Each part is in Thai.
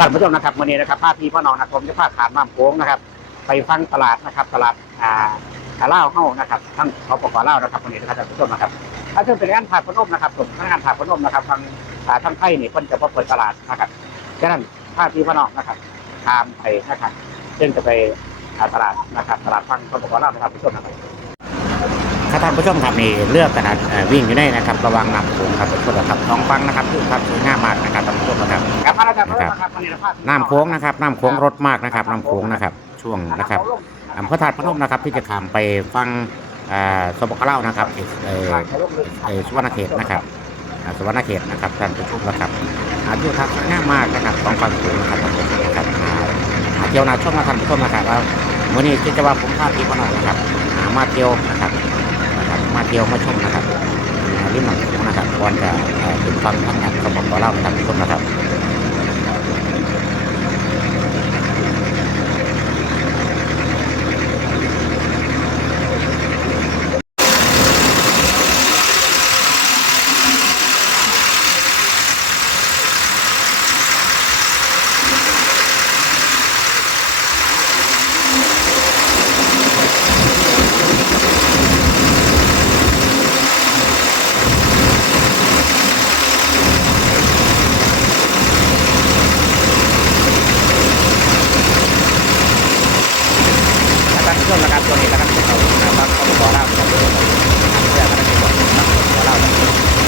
ท่านผู้ชมนะครับวันนี้นะครับภาพพี่พ่อน้องนะครับผมจะพาขามน้ำโค้งนะครับ ไปฟังตลาดนะครับตลาดอ่าอ่าเล่าเฮ้านะครับทั้งเขาปกเล่านะครับวันนี้นะครับท่านผู้ชมนะครับถ้าเชิญเป็นงานผ่านพนมนะครับผมงานผ่านพนมนะครับทางอ่าทางไทยนี่เพิ่นจะบ่เปิดตลาดนะครับฉะนั้นภาพพี่พ่อน้องนะครับตามไปนะครับซึ่งจะไปตลาดนะครับตลาดฟังเขาปกเล่านะครับผู้ชมนะครับถ้าท่านผู้ชมครับนี่เลือกตลาดวิ่งอยู่ในนะครับ ระวังหน้ำโขงครับผู้ชมนะครับท้องฟังนะครับคือครับสวยงามมากนะครับท่านผู้ชมนะครับ ครับมาแล้วครับนะครับวันนี้นะครับน้ำโค้งนะครับน้ำโค้งรถมากนะครับน้ำโค้งนะครับ ช่วงนะครับอำเภอธาตุพนมนะครับ ที่จะข้ามไปฟังอ่าสปปลาวนะครับเอ่อเอ่อเอ่อสุวรรณเขตนะครับอ่าสุวรรณเขตนะครับท่านผู้ชมนะครับอายุทัศน์สวยงามมากนะครับสองฝั่งโขงนะครับท่านผู้ชมนะครับอ่าอ่าเที่ยวนาชมนะท่านผู้ชมนะครับว่าวันนี้คิดจะว่าผมพาพี่พ่อน้องนะครับอ่ามาเที่ยวนะครับนะครับ มาเที่ยวมาชมนะครับอ่าริมหนองโขงนะครับก่อนจะเอ่อถึงฟังทางการสปปลาวนะครับท่านผู้ชมนะครับท่านผู้ชมนะครับ ตัวนี้นะครับเรานะครับเขาบอกเล่าครับเพื่อนกันที่บอกนะครับบอกเล่า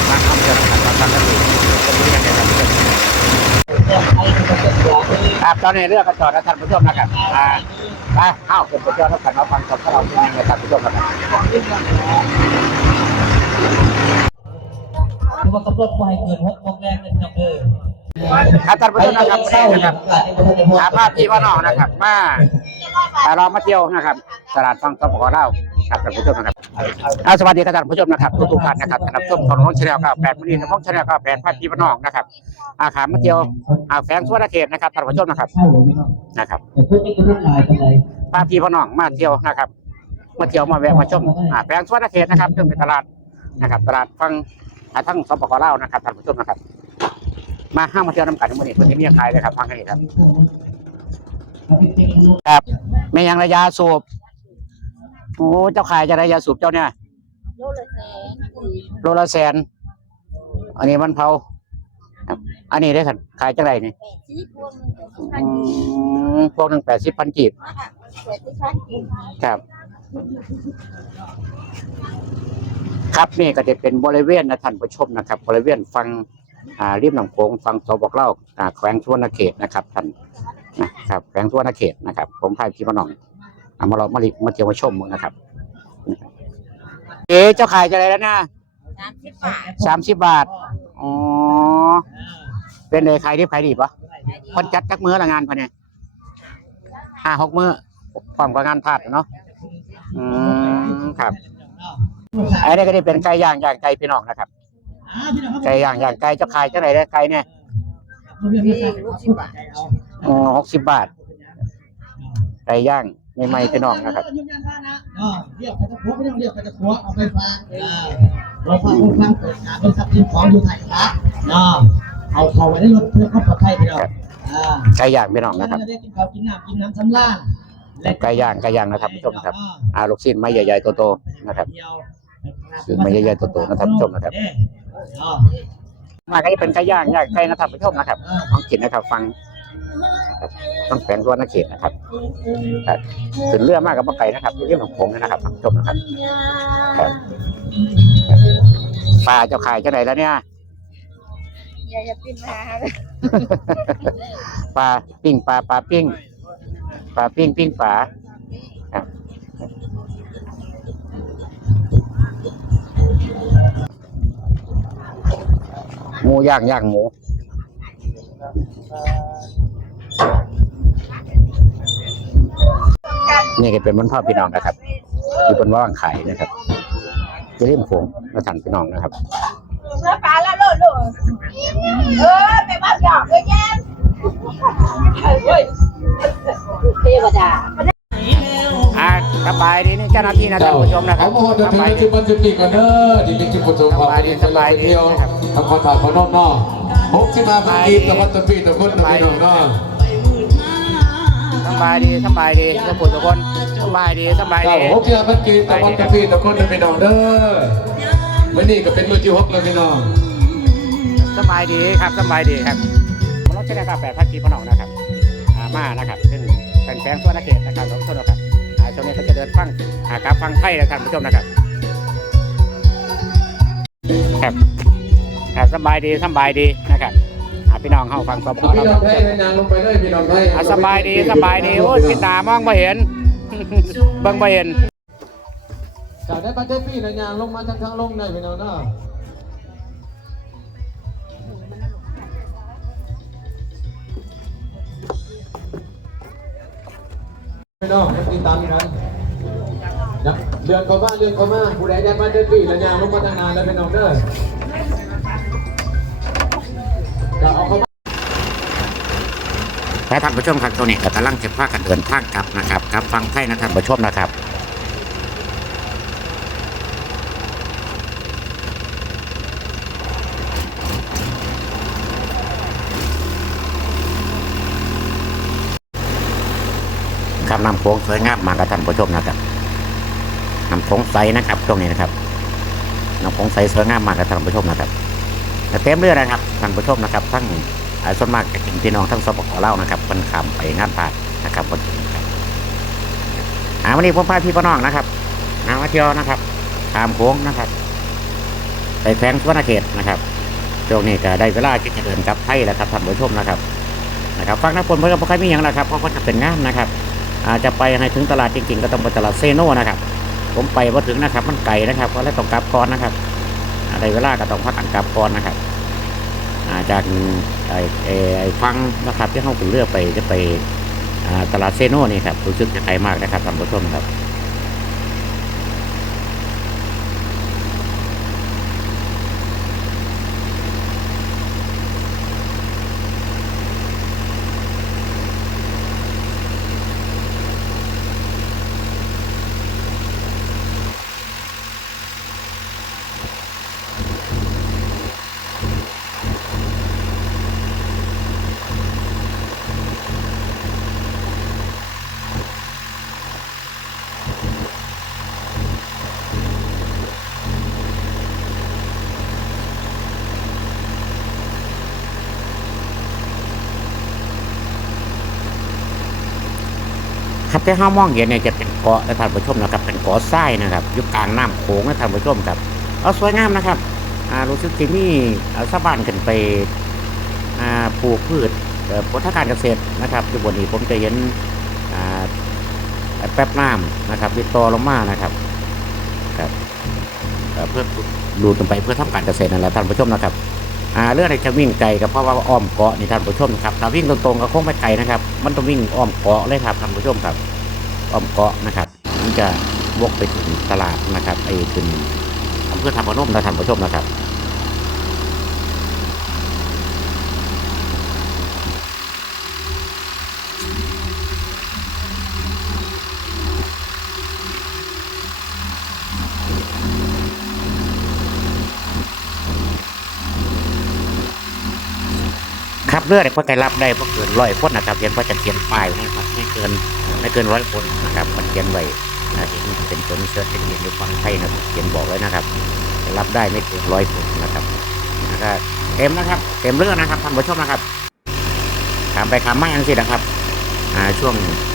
ทางคำเตือนนะครับทางกันดูจะมีอย่างไรครับครับตอนนี้เรื่องกระจอดนะท่านผู้ชมนะครับอ่าไปเข้าเป็นกระจอดแล้วกันเราฟังกับเราเป็นยังไงท่านผู้ชมนะครับคือว่ากำหนดไว้เกินหกโมงแรกเลยน้องเออครับท่านผู้ชมนะครับวันนี้นะครับหาภาพพี่พ่อน้องนะครับ มา อ่าเรามาเที่ยวนะครับตลาดฟังสปปลาวครับท่านผู้ชมนะครับอ่าสวัสดีครับท่านผู้ชมนะครับทุกๆท่านนะครับท่านผู้ชมของน้องชาแนลก้าแปดมณีน้องชาแนลก้าแปดพัดพี่พนองนะครับ อาขามาเที่ยวอาแฝงสวนเขตนะครับท่านผู้ชมนะครับนะครับพันพี่พนองมาเที่ยวนะครับมาเที่ยวมาแวะมาชมอาแฝงสวนเขตนะครับซึ่งเป็นตลาดนะครับ ตลาดฟังทั้งสปปลาวนะครับท่านผู้ชมนะครับ มาห้างมาเที่ยวน้ำกันมื้อนี้เพิ่นจะมีขายเลยครับฟังกันนี่ครับ ครับแม่ยังระยาสูบโอ้เจ้าขายจะได้ยาสูบเจ้าเนี่ยโลละแสนโลละแสน อันนี้มันเผาอันนี้ได้อครับขายจังไรนี่พวกหนึ่งแปดสิบพันกีบครับ ครับนี่ก็จะเป็นบริเวณนะท่านผู้ชมนะครับ บริเวณฟังอ่าริมลำโขงฟังสบอกเล่าอ่าแขวงสุวรรณเขตนะครับท่าน นะครับแขวงสุวรรณเขตนะครับ ผมพายพี่มาหน่องเอามาเรามาลิมาเที่ยวมาชมมึงนะครับเอ๊ะเจ้าขายจะอะไรแล้วนะสามสิบบาทสามสิบบาทอ๋อเป็นเลยขายดีขายดีปะคนจัดจักมื้อละงานพะเนี่ยห้าหกมื้อความกับงานพลาดเนาะอืมครับอันนี้ก็ได้เป็นไก่ย่างย่างไก่พี่น้องนะครับไก่ย่างย่างไก่เจ้าขายเท่าไหร่ได้ไก่เนี่ย หกสิบบาทอ๋อหกสิบบาทไก่ย่างใหม่ๆพี่น้องนะครับเรียกไปตะพัวไม่ต้องเรียกไปตะพัวเอาไปฝากเราฝากคนข้างเกิดงานเป็นทรัพย์สินของอยู่ไทยนะเนาะเอาเขาไว้ในรถเพื่อความปลอดภัยพี่น้องอ่าไก่ย่างพี่น้องนะครับได้กินข้าวกินน้ำกินน้ำสำราญไก่ย่างไก่ย่างนะครับผู้ชมครับอ่าลูกชิ้นไม้ใหญ่ๆโตๆนะครับคือไม่ใหญ่ๆโตๆนะท่านผู้ชมนะครับมาก็จะเป็นไก่ย่างย่างไก่นะท่านผู้ชมนะครับต้องกินนะครับ ฟังนะ ครับต้องแฝงตัวนักเขตนะครับครับถึงเรื่องมากกับมะไก่นะครับเรื่องของผมนะครับท่านผู้ชมนะครับครับครับปลาเจ้าขายเจ้าไหนแล้วเนี่ยอย่าอย่าปิ้นมาหาเลยปลาปิ้งปลาปลาปิ้งปลาปิ้งปิ้งปลาครับหมูย่างย่างหมู นี่ก็เป็นมันพ่อพี่น้องนะครับที่เป็นว่างขายนะครับจะเรียมโขงมาทันพี่น้องนะครับเนื้อปลาละโลดโลดเออไปบ้านหยอกเลยแย่เฮ้ยเทวดาอ่าสบายดีนี่เจ้าหน้าที่นะท่านผู้ชมนะครับเอามาหอดสถึงบายดีจุดบันจุดปีกันเด้อดิลิจิปุตุสบายดีสบายดีเที่ยวนะครับทำความสะอาดของนอกนอกหกสิบห้าพันกีบต่อคนต่อปีต่อคนต่อพี่น้องเนาะส บายดีสบายดีทุกคนทุกคนสบายดีสบายเก้าดีหกสิบห้าพันกีบต่อคนต่อปีต่อคนต่อพี่น้องเด้อมื่อนี้ก็เป็นมือที่หกแล้วพี่น้องสบายดีครับสบายดีครับรถเช่นนะครับแปดพันกีพนองนะครับอ่ามานะครับซึ่งเป็นแฟงส่วนอาเขตนะครับน้องต้นนะครับอ่าช่วงนี้ก็จะเดินฟังอ่ากราฟฟังไทยนะครับผู้ชมนะครับครับครับสบายดีสบายดีนะครับอ่า พี่น้องเข้าฟังสบพี่น้องไทยในนางลงไปเลยพี่น้องไทยอ่าสบายดีสบายดีโอ้ยพี่ตามองไม่เห็นเบิ่งไม่เห็นจากได้ประเทศพี่ในนางลงมาทางทางลงเลยพี่น้องเนาะพี่น้องยังติดตามกันนะเดือนเข้ามาเดือนเข้ามาผู้ใดได้มาเดือนปีแล้วยางลงมาทางนานแล้วพี่น้องเด้อ จะเอาเข้าและท่านผู้ชมครับตัวนี้ก็กำลังจะพากันเดินทางกลับนะครับกลับฟังไทยนะท่านผู้ชมนะครับครับนำโค้งสวยงามมากครับท่านผู้ชมนะครับนำโค้งใสนะครับตรงนี้นะครับนำโค้งใสสวยงามมากครับท่านผู้ชมนะครับ เต็มเรือนะครับท่านผู้ชมนะครับ ทั้งส่วนมากจะเป็นพี่น้องทั้งสปปลานะครับคนขำไปงานผ่านนะครับคนถึงครับอ่าวันนี้ผมพาพี่พ่อน้องนะครับนามาเที่ยวนะครับตามโค้งนะครับไปแฝงสวนเขตนะครับช่วงนี้ก็ได้เวลาที่จะเดินกลับไทยแล้วครับท่านผู้ชมนะครับนะครับฟังนักพลเพื่อนก็ไม่ค่อยมีอย่างนะครับเพราะเขาจะเป็นงานนะครับอาจจะไปให้ถึงตลาดจริงๆ ก็ต้องไปตลาดเซโนนะครับ ผมไปพอถึงนะครับ มันไกลนะครับก็เลยต้องกลับก่อนนะครับ อะไรเวลาก็ต้องพักกันกลับก่อนนะครับาจากไอ้ไอ้ฟังนะครับที่เขาถึงเลือกไปจะไปตลาดเซโนนี่ครับรู้สึกจะไกลมากนะครับท่านผู้ชมครับ ที่ห้ามองเห็นเนี่ยจะเป็นเกาะนะท่านผู้ชมนะครับ เป็นเกาะทรายนะครับอยู่กลางน้ำโขงนะท่านผู้ชมครับเอาสวยงามนะครับอ่ารู้สึกที่มีเอาสะบ้านขึ้นไปอ่าปลูกพืชเอ่อผลทางการเกษตรนะครับอยู่บนนี้ผมจะเห็นอ่าแป๊บน้ำนะครับติดต่อลงมานะครับครับเพื่อดูดลงไปเพื่อทำการเกษตรนั่นแหละท่านผู้ชมนะครับอ่าเรื่องอะไรจะวิ่งไกลก็เพราะว่าอ้อมเกาะนี่ท่านผู้ชมนะครับถ้าวิ่งตรงๆก็คงไม่ไกลนะครับ มันต้องวิ่งอ้อมเกาะเลยครับท่านผู้ชมครับ อ้อมเกาะนะครับมันจะวกไปถึงตลาดนะครับไปถึงอำเภอธรรมนมนะท่านผู้ชมนะครับ เรือเนี่ยเพื่อไกรับได้เพื่อเกินร้อยคนนะครับเขียนเพื่อจะเขียนป้ายไว้นะครับไม่เกินไม่เกินร้อยคนนะครับมันเขียนไว้นะเห็นเป็นตัวนี้เสื้อเป็นเขียนอยู่ฝั่งไทยนะเขียนบอกไว้นะครับรับได้ไม่เกินร้อยคนนะครับนะครับ เต็มนะครับ เต็มเรื่องนะครับท่านผู้ชมนะครับถามไปถามมาอย่างสินะครับอ่าช่วง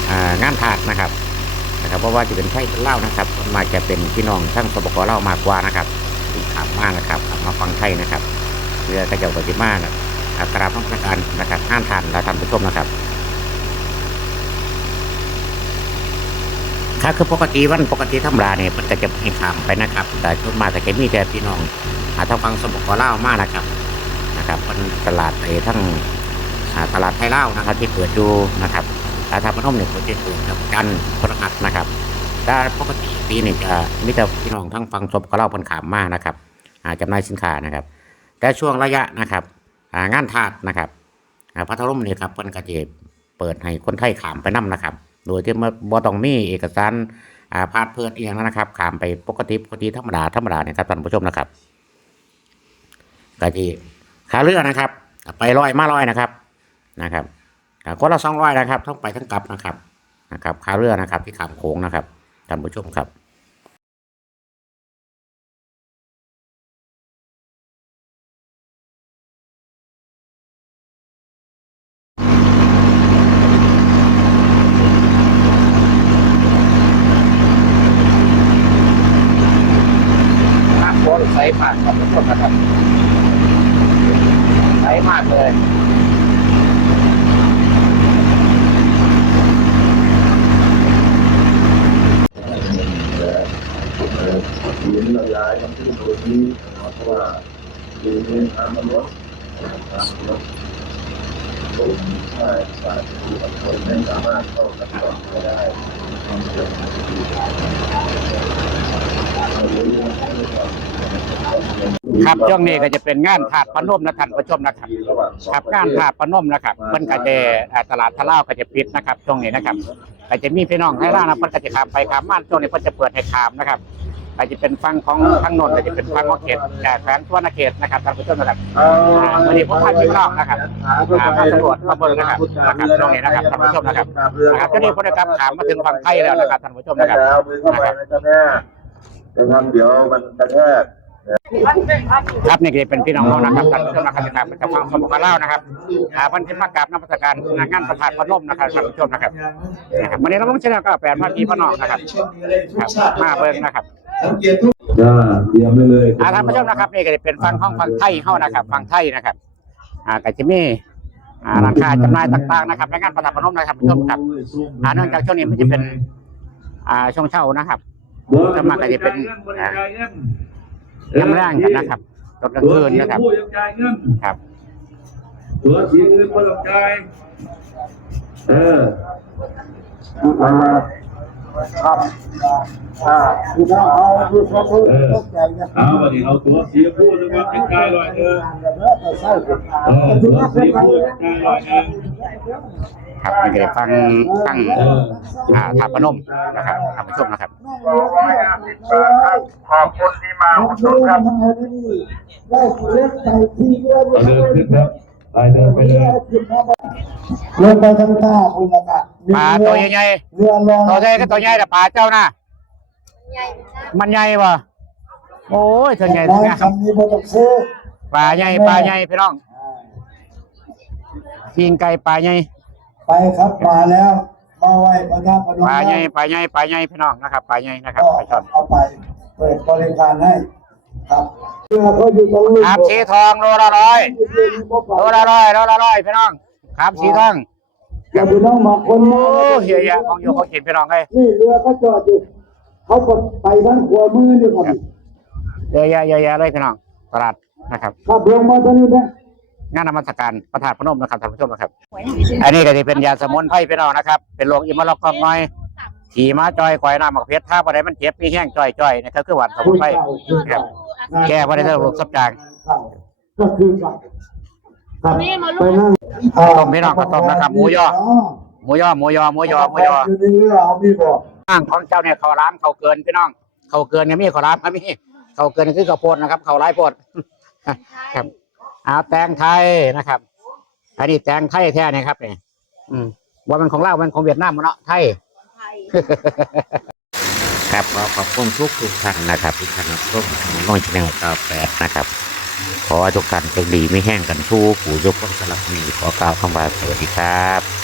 อ่างานถาดนะครับนะครับ เพราะว่าจะเป็นไทยเป็นเล่านะครับส่วนมาจะเป็นพี่น้องทั้งสปปเล่ามากกว่านะครับที่ถามมากนะครับมาฟังไทยนะครับเรือกระเจ้าปฏิมานะ อัตราพนักงานนะครับห้ามทานและท่านผู้ชมนะครับถ้าคือปกติวันปกติธรรมดาเนี่ยมันก็จะให้ขามไปนะครับ แต่ชุดมากก็จะมีแต่พี่น้องหาทางฟังสมบกเล่ามากนะครับนะครับมันตลาดไอ้ทั้งตลาดไทยเล่านะครับ ที่เปิดดูนะครับแต่ทางพนมเนี่ยเขาจะเปิดกับกันพฤหัสนะครับแต่ปกติปีนี้จะมีแต่พี่น้องทั้งฟังสมบกเล่าวพันขามมากนะครับจำหน่ายสินค้านะครับ แต่ช่วงระยะนะครับ งานทาสนะครับพัทลุมนี่ครับเพิ่นก็จะเปิดให้คนไทยขามไปนํนะครับ โดยที่บ่บ่ต้องมีเอกสารอ่าพาดเพื่อนเอียงนะครับขามไปปกติปกติธรรมดาธรรมดาเนี่ยครับท่านผู้ชมนะครับก็ที่ขาเรือนะครับ ไปร้อยมาร้อยนะครับนะครับก็คนละสองร้อยนะครับทั้งไปทั้งกลับนะครับนะครับค่าเรือนะครับที่ขามโขงนะครับท่านผู้ชมครับ น้ำโคตรใสมาก ครับทุกคนนะครับใสมากเลยเห็นเราย้ายมันขึ้นตัวนี้เพราะว่าดียนี้ทางมันลดทางลดผมใช่ใช่ที่บางคนไม่สามารถเข้ากับต่อได้ความเจ็บ รับช่วงนี้ก็จะเป็นงานถาดพนมนะท่านผู้ชมนะครับระหว่างสองครับประงานเทศถาดพนมนะครับเพิ่นก็จะอ่าตลาดทะเลาก็จะปิดนะครับช่วงนี้นะครับก็จะมีพี่น้องให้ล่านะเพิ่นก็จะขามไปขามมาช่วงนี้เพิ่นจะเปิดให้ขามนะครับก็จะเป็นฟังของทางนนท์ก็จะเป็นฟังของเขตอ่าแขวงทวนเขตนะครับท่านผู้ชมนะครับอ่าวันนี้ผมพาพี่น้องนะครับอ่ามาสำรวจมาเบิ่งนะครับนะครับตรงนี้นะครับท่านผู้ชมนะครับนะครับเจ้านี้พลนะครับถามมาถึงฝั่งไทยแล้วนะครับท่านผู้ชมนะครับแล้วมือเข้าไปนะจ๊ะแม่จะทำเดี๋ยวมันกระแทก ครับนี่จะเป็นพี่น้องนะครับท่านผู้ชมนะครับจากจากฝั่งสมุทรเล่านะครับอ่าบันทึกมากราบน้ำประการงานประธานพนมนะครับท่านผู้ชมนะครับนะครับวันนี้เราต้องชิญก็แปดมาพี่พี่น้องนะครับครับมาเบิ่งนะครับจ้าเตรียมไปเลยอ่าท่านผู้ชมนะครับนี่ก็จะเป็นฝั่งของฝั่งไทยเฮานะครับฝั่งไทยนะครับ อ่าก็จะมีอ่าราคาจำหน่ายต่างๆนะครับในงานประธานพนมนะครับท่านผู้ชมครับอ่าเนื่องจากช่วงนี้มันจะเป็น อ่าช่วงเช้านะครับสมัครก็จะเป็นอ่า น้ำแรงกันนะครับตอนกลางคืนนะครับครับตัวสีเงินคนละใจายเออครับอ่าคือถ้าเอาคือเขาพูดเข้าใจนะเอาวันนี้เอาตัวสีพูดนะครับเป็นกายลอยเออใช่ครับเออตัวสีพูดกายลอยเออ ครับนี่ก็จะฟังฟังอ่าถาพนมนะครับท่านผู้ชมนะครับขอบคุณที่มาอุดหนุนครับได้เล็กใจที่เรื่อยเอาเดินขึ้นครับไปเดินไปเลย ลงไปทางท่าคุณละกะปลาตัวใหญ่เรือรอๆตัวใหญ่ก็ตัวใหญ่แต่ปลาเจ้าน่ะมันใหญ่ป่ะโอ้ยตัวใหญ่ได้ตัวใหญ่คำนี้บ่ต้องซื้อปลาใหญ่ปลาใหญ่พี่น้องยิงไก่ปลาใหญ่ ไปครับมาแล้ว มาไหว้พระธาตุพนมปลาใหญ่ปลาใหญ่ปลาใหญ่พี่น้องนะครับปลาใหญ่นะครับก็ปลาช่อนเอาไปเปิดบริการให้ ครับเรือเขาอยู่ตรงนี้ครับสีทองโลละร้อยโลละร้อยโลละร้อยพี่น้อง ครับสีทองอย่าไปน้องมาคนโอ้มาเฮียยะของอยู่เขาเห็นพี่น้องเลยนี่เรือเขาจอดอยู่เขากดไปทางขวามือนี่ครับเยอะแยะเยอะแยะเลยพี่น้องตลาดนะครับขับลงมาทางนี้นะ งานนมัสการประธานพนมนะครับท่านผู้ชมนะครับ อันนี้ก็จะเป็นยาสมุนไพรพี่น้องนะครับ เป็นโรคอิมลอกกอกน้อยขี่ม้าจอยก่อยน้ำหมักเพชรถ้าประเดี๋มันเจ็บมีแห้งจ่อยจ่อยนะครับคือหวานสมุนไพรครับแก้ประเดี๋โรคซับจางก็คือกับครับไปนั่งต้มพี่น้องก็ต้มนะครับหมูย่อหมูยอหมูยอหมูยอหมูยออยู่ในเรือเอามีบอกอ้างของเจ้าเนี่ยเขาร้านเขาเกินพี่น้องเขาเกินเนี่ยมีเขาร้านก็มีเขาเกินคือข้าวโพดนะครับเขาไร้โพดครับ เอาแตงไทยนะครับ อันนี้แตงไทยแท้เนี่ยครับเนี่ยอืมว่ามันของเรามันของเวียดนามมันเนาะไทย ครับขอขอบคุณทุกทุกท่านนะครับที่ท่านรับชมน้องชาแนลตาแปดนะครับ ขอให้ทุกท่านเป็นดีไม่แห้งกันทุกผู้ยกต้องสลับมีขอกล่าวคำว่าสวัสดีครับ